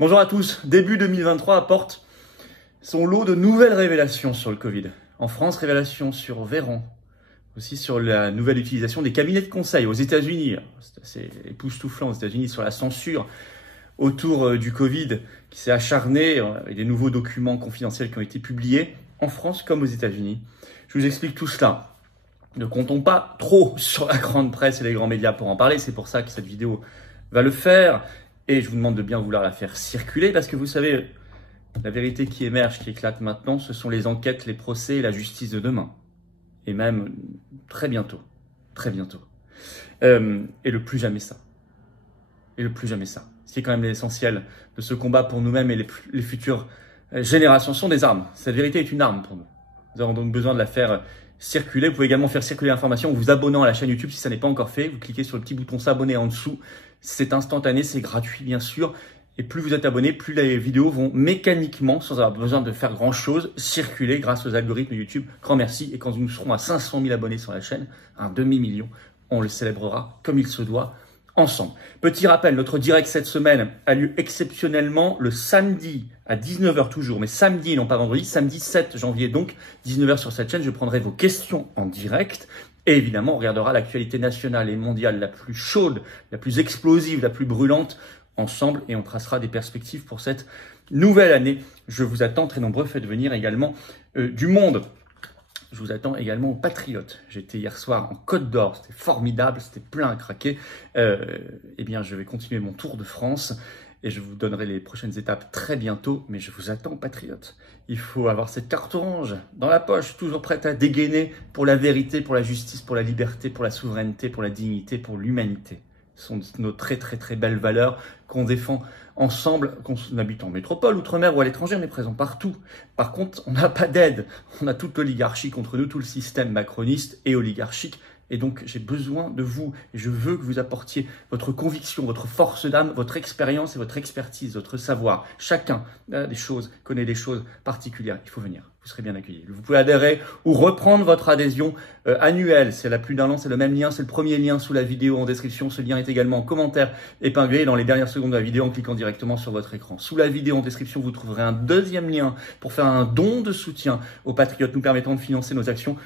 Bonjour à tous. Début 2023 apporte son lot de nouvelles révélations sur le Covid. En France, révélations sur Véran, aussi sur la nouvelle utilisation des cabinets de conseil aux États-Unis. C'est assez époustouflant aux États-Unis sur la censure autour du Covid qui s'est acharnée et des nouveaux documents confidentiels qui ont été publiés en France comme aux États-Unis. Je vous explique tout cela. Ne comptons pas trop sur la grande presse et les grands médias pour en parler. C'est pour ça que cette vidéo va le faire. Et je vous demande de bien vouloir la faire circuler parce que vous savez, la vérité qui émerge, qui éclate maintenant, ce sont les enquêtes, les procès et la justice de demain. Et même très bientôt. Très bientôt. Et le plus jamais ça. Et le plus jamais ça. Ce qui est quand même l'essentiel de ce combat pour nous-mêmes et les futures générations sont des armes. Cette vérité est une arme pour nous. Nous avons donc besoin de la faire circuler. Vous pouvez également faire circuler l'information en vous abonnant à la chaîne YouTube si ça n'est pas encore fait. Vous cliquez sur le petit bouton s'abonner en dessous. C'est instantané, c'est gratuit bien sûr. Et plus vous êtes abonné, plus les vidéos vont mécaniquement, sans avoir besoin de faire grand chose, circuler grâce aux algorithmes YouTube. Grand merci. Et quand nous serons à 500 000 abonnés sur la chaîne, un demi-million, on le célébrera comme il se doit ensemble. Petit rappel, notre direct cette semaine a lieu exceptionnellement le samedi à 19h toujours, mais samedi, non pas vendredi, samedi 7 janvier donc, 19h sur cette chaîne, je prendrai vos questions en direct. Et évidemment, on regardera l'actualité nationale et mondiale la plus chaude, la plus explosive, la plus brûlante ensemble et on tracera des perspectives pour cette nouvelle année. Je vous attends très nombreux, faites venir également du monde. Je vous attends également aux Patriotes. J'étais hier soir en Côte d'Or, c'était formidable, c'était plein à craquer. Eh bien, je vais continuer mon tour de France et je vous donnerai les prochaines étapes très bientôt. Mais je vous attends, Patriotes. Il faut avoir cette carte orange dans la poche, toujours prête à dégainer pour la vérité, pour la justice, pour la liberté, pour la souveraineté, pour la dignité, pour l'humanité. Ce sont nos très très très belles valeurs qu'on défend ensemble, qu'on habite en métropole, outre-mer ou à l'étranger, on est présent partout. Par contre, on n'a pas d'aide. On a toute l'oligarchie contre nous, tout le système macroniste et oligarchique. Et donc, j'ai besoin de vous. Et je veux que vous apportiez votre conviction, votre force d'âme, votre expérience et votre expertise, votre savoir. Chacun a des choses, connaît des choses particulières. Il faut venir. Vous serez bien accueillis. Vous pouvez adhérer ou reprendre votre adhésion annuelle. C'est la plus d'un an, c'est le même lien. C'est le premier lien sous la vidéo en description. Ce lien est également en commentaire épinglé dans les dernières secondes de la vidéo en cliquant directement sur votre écran. Sous la vidéo en description, vous trouverez un deuxième lien pour faire un don de soutien aux Patriotes nous permettant de financer nos actions.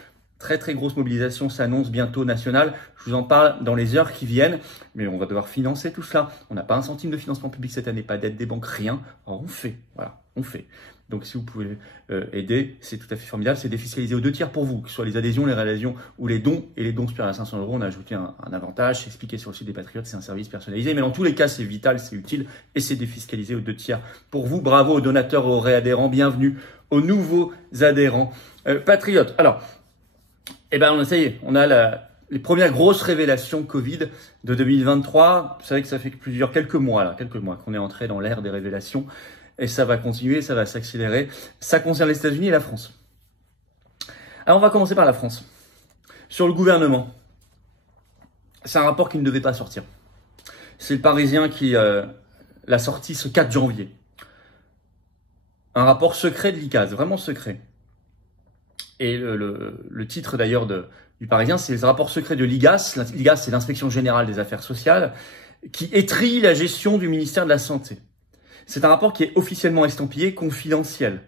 Très très grosse mobilisation s'annonce bientôt nationale. Je vous en parle dans les heures qui viennent, mais on va devoir financer tout cela. On n'a pas un centime de financement public cette année, pas d'aide des banques, rien. Alors on fait, voilà, on fait. Donc si vous pouvez aider, c'est tout à fait formidable. C'est défiscalisé aux 2 tiers pour vous, que ce soit les adhésions, les réadhésions ou les dons. Et les dons supérieurs à 500 €, on a ajouté un avantage, c'est expliqué sur le site des Patriotes, c'est un service personnalisé. Mais dans tous les cas, c'est vital, c'est utile et c'est défiscalisé aux 2 tiers pour vous. Bravo aux donateurs et aux réadhérents, bienvenue aux nouveaux adhérents Patriotes. Alors, eh ben, ça y est, on a les premières grosses révélations Covid de 2023. Vous savez que ça fait quelques mois qu'on est entré dans l'ère des révélations. Et ça va continuer, ça va s'accélérer. Ça concerne les États-Unis et la France. Alors, on va commencer par la France. Sur le gouvernement, c'est un rapport qui ne devait pas sortir. C'est le Parisien qui l'a sorti ce 4 janvier. Un rapport secret de l'ICAS, vraiment secret. Et le titre d'ailleurs du Parisien, c'est le rapport secret de l'IGAS. L'IGAS, c'est l'Inspection Générale des Affaires Sociales, qui étrille la gestion du ministère de la Santé. C'est un rapport qui est officiellement estampillé confidentiel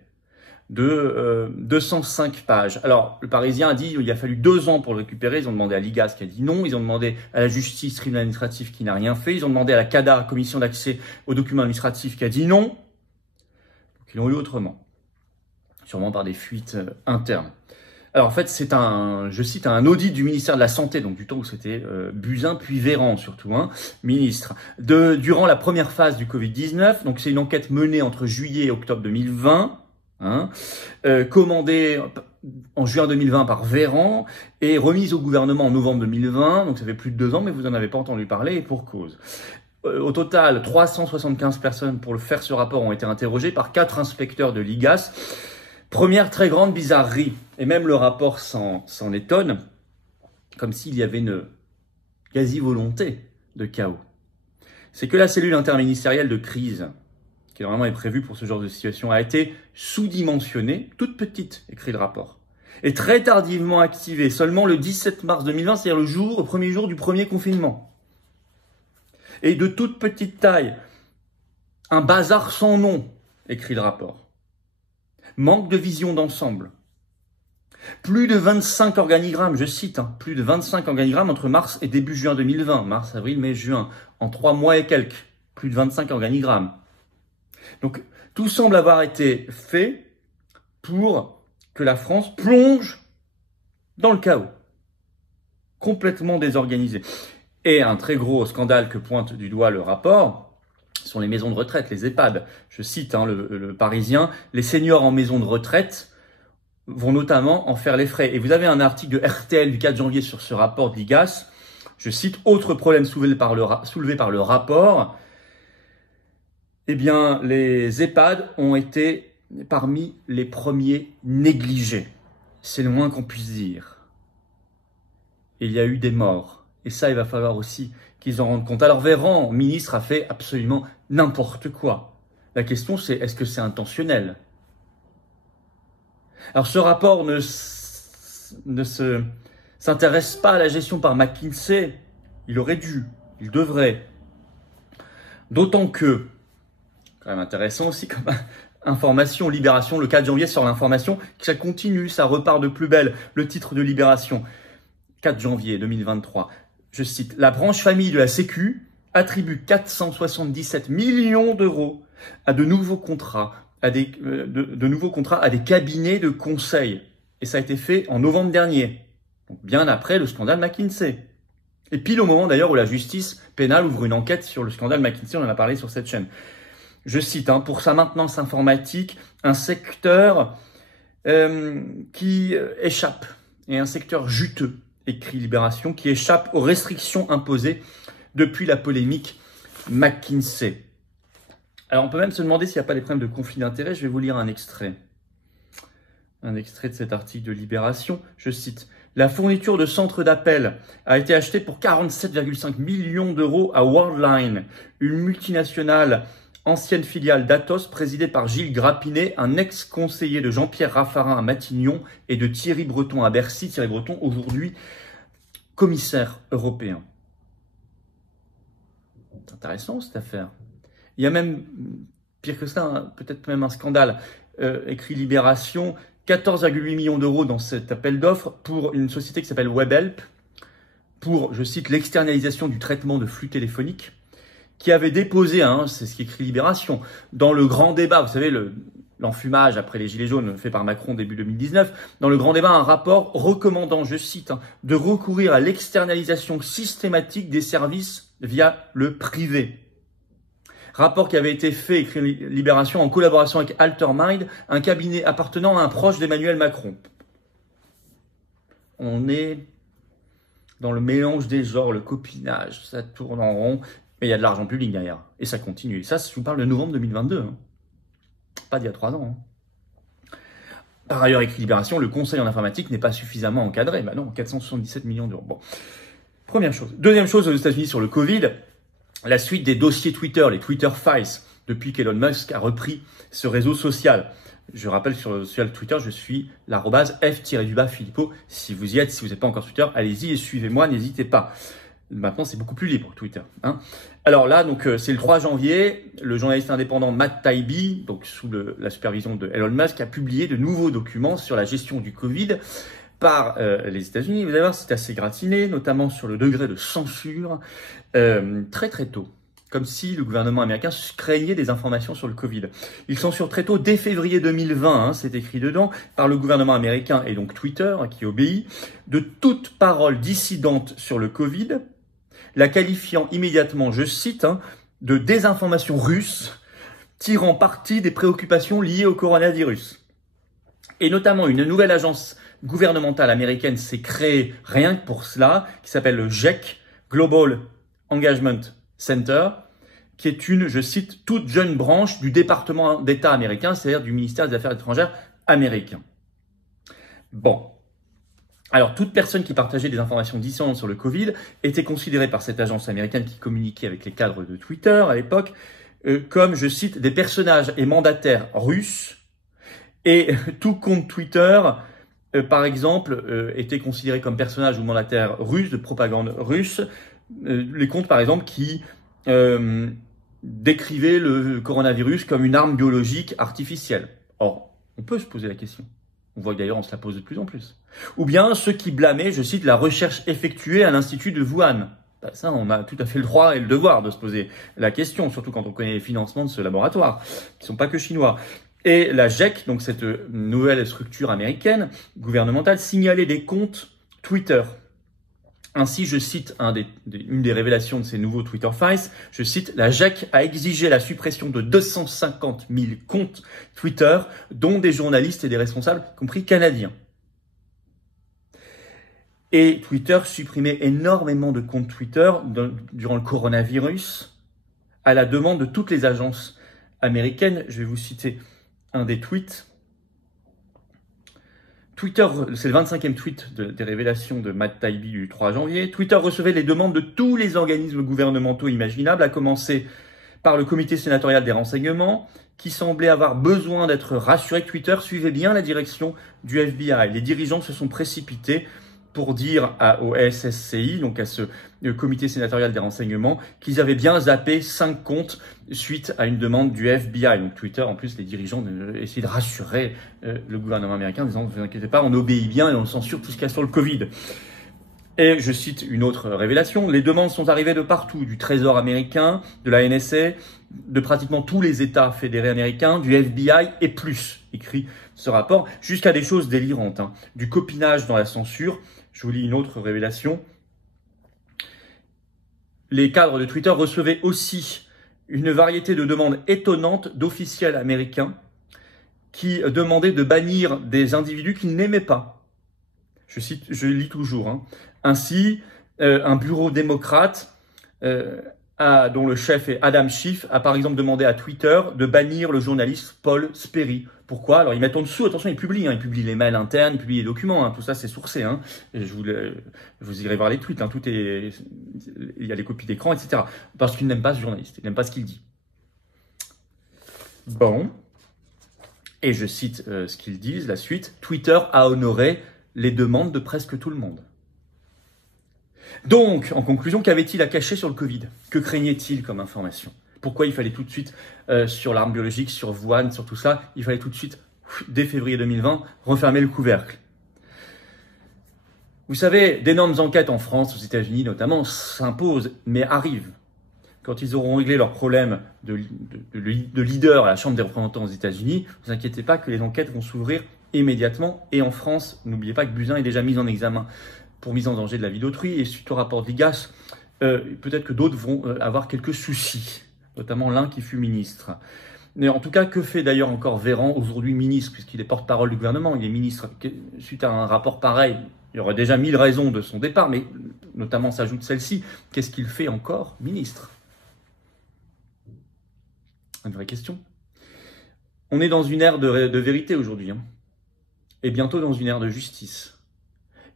de 205 pages. Alors, le Parisien a dit qu'il a fallu 2 ans pour le récupérer. Ils ont demandé à l'IGAS qui a dit non. Ils ont demandé à la justice tribunal administratif qui n'a rien fait. Ils ont demandé à la CADA, Commission d'accès aux documents administratifs, qui a dit non. Donc, ils l'ont eu autrement. Sûrement par des fuites internes. Alors en fait, c'est je cite, un audit du ministère de la Santé, donc du temps où c'était Buzyn puis Véran surtout, ministre, durant la première phase du Covid-19. Donc c'est une enquête menée entre juillet et octobre 2020, commandée en juin 2020 par Véran et remise au gouvernement en novembre 2020. Donc ça fait plus de 2 ans, mais vous n'en avez pas entendu parler et pour cause. Au total, 375 personnes pour faire ce rapport ont été interrogées par 4 inspecteurs de l'IGAS. Première très grande bizarrerie, et même le rapport s'en étonne, comme s'il y avait une quasi-volonté de chaos. C'est que la cellule interministérielle de crise, qui normalement est prévue pour ce genre de situation, a été sous-dimensionnée, toute petite, écrit le rapport, et très tardivement activée, seulement le 17 mars 2020, c'est-à-dire le premier jour du premier confinement. Et de toute petite taille. Un bazar sans nom, écrit le rapport. Manque de vision d'ensemble. Plus de 25 organigrammes, je cite, plus de 25 organigrammes entre mars et début juin 2020. Mars, avril, mai, juin. En 3 mois et quelques. Plus de 25 organigrammes. Donc, tout semble avoir été fait pour que la France plonge dans le chaos. Complètement désorganisée. Et un très gros scandale que pointe du doigt le rapport sont les maisons de retraite, les EHPAD. Je cite le Parisien, les seniors en maison de retraite vont notamment en faire les frais. Et vous avez un article de RTL du 4 janvier sur ce rapport de l'IGAS. Je cite, autre problème soulevé par le rapport. Eh bien, les EHPAD ont été parmi les premiers négligés. C'est le moins qu'on puisse dire. Et il y a eu des morts. Et ça, il va falloir aussi qu'ils en rendent compte. Alors Véran, ministre, a fait absolument n'importe quoi. La question, c'est est-ce que c'est intentionnel? Alors ce rapport ne s'intéresse pas à la gestion par McKinsey. Il aurait dû, il devrait. D'autant que, quand même intéressant aussi comme information, Libération, le 4 janvier sur l'information, que ça continue, ça repart de plus belle. Le titre de Libération, 4 janvier 2023, je cite, la branche famille de la Sécu attribue 477 millions d'euros à de nouveaux contrats, à des cabinets de conseil. Et ça a été fait en novembre dernier, donc bien après le scandale McKinsey. Et pile au moment d'ailleurs où la justice pénale ouvre une enquête sur le scandale McKinsey, on en a parlé sur cette chaîne. Je cite, pour sa maintenance informatique, un secteur qui échappe, et un secteur juteux, écrit Libération, qui échappe aux restrictions imposées depuis la polémique McKinsey. Alors on peut même se demander s'il n'y a pas des problèmes de conflit d'intérêts. Je vais vous lire un extrait. Un extrait de cet article de Libération. Je cite. La fourniture de centres d'appel a été achetée pour 47,5 millions d'euros à Worldline, une multinationale ancienne filiale d'Atos présidée par Gilles Grappinet, un ex-conseiller de Jean-Pierre Raffarin à Matignon et de Thierry Breton à Bercy. Thierry Breton, aujourd'hui commissaire européen. C'est intéressant cette affaire. Il y a même, pire que ça, peut-être même un scandale, écrit Libération, 14,8 millions d'euros dans cet appel d'offres pour une société qui s'appelle Webhelp, pour, je cite, l'externalisation du traitement de flux téléphoniques, qui avait déposé, c'est ce qu'écrit Libération, dans le grand débat, vous savez, l'enfumage après les Gilets jaunes fait par Macron début 2019, dans le grand débat, un rapport recommandant, je cite, de recourir à l'externalisation systématique des services via le privé. Rapport qui avait été fait, écrit Libération, en collaboration avec Altermind, un cabinet appartenant à un proche d'Emmanuel Macron. On est dans le mélange des genres, le copinage, ça tourne en rond, mais il y a de l'argent public derrière. Et ça continue. Et ça, je vous parle de novembre 2022. Pas d'il y a 3 ans. Par ailleurs, écrit Libération, le conseil en informatique n'est pas suffisamment encadré. Ben non, 477 millions d'euros. Bon, première chose. Deuxième chose aux États-Unis sur le Covid, la suite des dossiers Twitter, les Twitter Files, depuis qu'Elon Musk a repris ce réseau social. Je rappelle, sur le social Twitter, je suis @f_Filippo. Si vous y êtes, si vous n'êtes pas encore sur Twitter, allez-y et suivez-moi, n'hésitez pas. Maintenant, c'est beaucoup plus libre, Twitter. Alors là, donc c'est le 3 janvier, le journaliste indépendant Matt Taibbi, donc sous la supervision de Elon Musk, a publié de nouveaux documents sur la gestion du Covid par les États-Unis. Vous allez voir, c'est assez gratiné, notamment sur le degré de censure, très très tôt. Comme si le gouvernement américain craignait des informations sur le Covid. Il censure très tôt, dès février 2020, c'est écrit dedans, par le gouvernement américain et donc Twitter, qui obéit, de toute parole dissidente sur le Covid, la qualifiant immédiatement, je cite, de désinformation russe, tirant parti des préoccupations liées au coronavirus. Et notamment, une nouvelle agence gouvernementale américaine s'est créée rien que pour cela, qui s'appelle le GEC, Global Engagement Center, qui est une, je cite, toute jeune branche du département d'État américain, c'est-à-dire du ministère des Affaires étrangères américain. Bon. Alors, toute personne qui partageait des informations dissidentes sur le Covid était considérée par cette agence américaine qui communiquait avec les cadres de Twitter à l'époque comme, je cite, des personnages et mandataires russes. Et tout compte Twitter, par exemple, était considéré comme personnage ou mandataire russe, de propagande russe. Les comptes, par exemple, qui décrivait le coronavirus comme une arme biologique artificielle. Or, on peut se poser la question. On voit que d'ailleurs on se la pose de plus en plus. Ou bien ceux qui blâmaient, je cite, la recherche effectuée à l'Institut de Wuhan. Ben ça, on a tout à fait le droit et le devoir de se poser la question, surtout quand on connaît les financements de ce laboratoire, qui ne sont pas que chinois. Et la GEC, donc cette nouvelle structure américaine, gouvernementale, signalait des comptes Twitter. Ainsi, je cite une des révélations de ces nouveaux Twitter Files, je cite, la GEC a exigé la suppression de 250 000 comptes Twitter, dont des journalistes et des responsables, y compris canadiens. Et Twitter supprimait énormément de comptes Twitter durant le coronavirus, à la demande de toutes les agences américaines. Je vais vous citer un des tweets. Twitter, c'est le 25e tweet des révélations de Matt Taibbi du 3 janvier. Twitter recevait les demandes de tous les organismes gouvernementaux imaginables, à commencer par le comité sénatorial des renseignements, qui semblait avoir besoin d'être rassuré que Twitter suivait bien la direction du FBI. Les dirigeants se sont précipités pour dire au SSCI, donc à ce comité sénatorial des renseignements, qu'ils avaient bien zappé 5 comptes suite à une demande du FBI. Donc Twitter, en plus, les dirigeants essayaient de rassurer le gouvernement américain en disant « Ne vous inquiétez pas, on obéit bien et on censure tout ce qu'il y a sur le Covid ». Et je cite une autre révélation, les demandes sont arrivées de partout, du Trésor américain, de la NSA, de pratiquement tous les États fédérés américains, du FBI et plus, écrit ce rapport, jusqu'à des choses délirantes, du copinage dans la censure. Je vous lis une autre révélation. Les cadres de Twitter recevaient aussi une variété de demandes étonnantes d'officiels américains qui demandaient de bannir des individus qu'ils n'aimaient pas. Je cite, je lis toujours. Ainsi, un bureau démocrate dont le chef est Adam Schiff a par exemple demandé à Twitter de bannir le journaliste Paul Sperry. Pourquoi? Alors ils mettent en dessous, attention, ils publient les mails internes, ils publient les documents, tout ça c'est sourcé. Et vous irez voir les tweets, tout est, il y a les copies d'écran, etc. Parce qu'ils n'aiment pas ce journaliste, ils n'aiment pas ce qu'il dit. Bon, et je cite ce qu'ils disent, la suite, Twitter a honoré les demandes de presque tout le monde. Donc, en conclusion, qu'avait-il à cacher sur le Covid? Que craignait-il comme information? Pourquoi il fallait tout de suite, sur l'arme biologique, sur Wuhan, sur tout ça, il fallait tout de suite, dès février 2020, refermer le couvercle? Vous savez, d'énormes enquêtes en France, aux États-Unis notamment, s'imposent, mais arrivent. Quand ils auront réglé leurs problèmes de leader à la Chambre des représentants aux États-Unis, ne vous inquiétez pas que les enquêtes vont s'ouvrir immédiatement. Et en France, n'oubliez pas que Buzyn est déjà mis en examen pour mise en danger de la vie d'autrui. Et suite au rapport de l'IGAS, peut-être que d'autres vont avoir quelques soucis, notamment l'un qui fut ministre. Mais en tout cas, que fait d'ailleurs encore Véran, aujourd'hui ministre, puisqu'il est porte-parole du gouvernement, il est ministre. Suite à un rapport pareil, il y aurait déjà 1000 raisons de son départ, mais notamment s'ajoute celle-ci. Qu'est-ce qu'il fait encore ministre? Une vraie question. On est dans une ère de vérité aujourd'hui, et bientôt dans une ère de justice.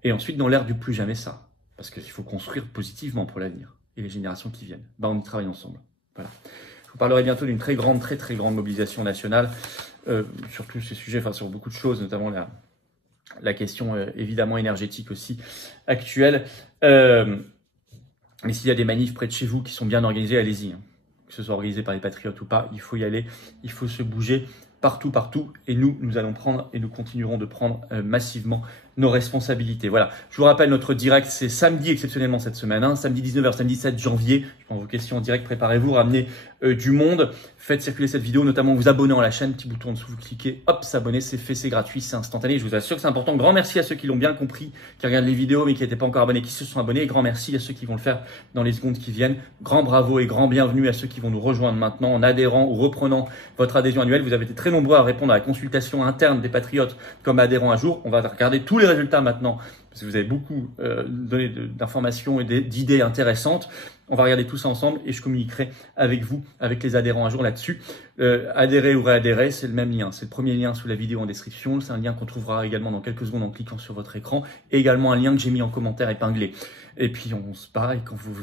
Et ensuite dans l'ère du plus jamais ça. Parce qu'il faut construire positivement pour l'avenir et les générations qui viennent. On y travaille ensemble. Voilà. Je vous parlerai bientôt d'une très grande mobilisation nationale sur tous ces sujets, sur beaucoup de choses, notamment la question évidemment énergétique aussi actuelle. Mais s'il y a des manifs près de chez vous qui sont bien organisés, allez-y. Que ce soit organisé par les patriotes ou pas, il faut y aller, il faut se bouger partout. Et nous allons prendre et nous continuerons de prendre massivement nos responsabilités. Voilà, je vous rappelle, notre direct, c'est samedi exceptionnellement cette semaine, samedi 19h, samedi 7 janvier. Je prends vos questions en direct, préparez-vous, ramenez du monde. Faites circuler cette vidéo, notamment vous abonnez à la chaîne, petit bouton en dessous, vous cliquez, hop, s'abonner, c'est fait, c'est gratuit, c'est instantané. Je vous assure que c'est important. Grand merci à ceux qui l'ont bien compris, qui regardent les vidéos mais qui n'étaient pas encore abonnés, qui se sont abonnés. Et grand merci à ceux qui vont le faire dans les secondes qui viennent. Grand bravo et grand bienvenue à ceux qui vont nous rejoindre maintenant en adhérant ou reprenant votre adhésion annuelle. Vous avez été très nombreux à répondre à la consultation interne des patriotes comme adhérents à jour. On va regarder tous les résultats maintenant, parce que vous avez beaucoup donné d'informations et d'idées intéressantes. On va regarder tout ça ensemble et je communiquerai avec vous, avec les adhérents un jour là-dessus. Adhérer ou réadhérer, c'est le même lien. C'est le premier lien sous la vidéo en description. C'est un lien qu'on trouvera également dans quelques secondes en cliquant sur votre écran. Et également un lien que j'ai mis en commentaire épinglé. Et puis on se bat et quand vous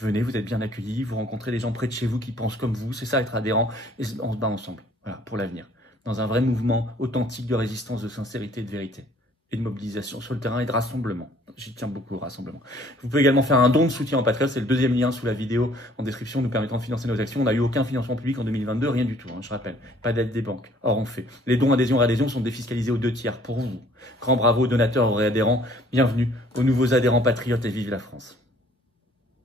venez, vous êtes bien accueillis. Vous rencontrez des gens près de chez vous qui pensent comme vous. C'est ça être adhérent et on se bat ensemble. Voilà, pour l'avenir. Dans un vrai mouvement authentique de résistance, de sincérité et de vérité. et de mobilisation sur le terrain et de rassemblement. J'y tiens beaucoup au rassemblement. Vous pouvez également faire un don de soutien en Patreon, c'est le deuxième lien sous la vidéo en description nous permettant de financer nos actions. On n'a eu aucun financement public en 2022, rien du tout, je rappelle. Pas d'aide des banques. Or, on fait. Les dons, adhésions, réadhésions sont défiscalisés aux 2/3 pour vous. Grand bravo aux donateurs, aux réadhérents. Bienvenue aux nouveaux adhérents patriotes et vive la France.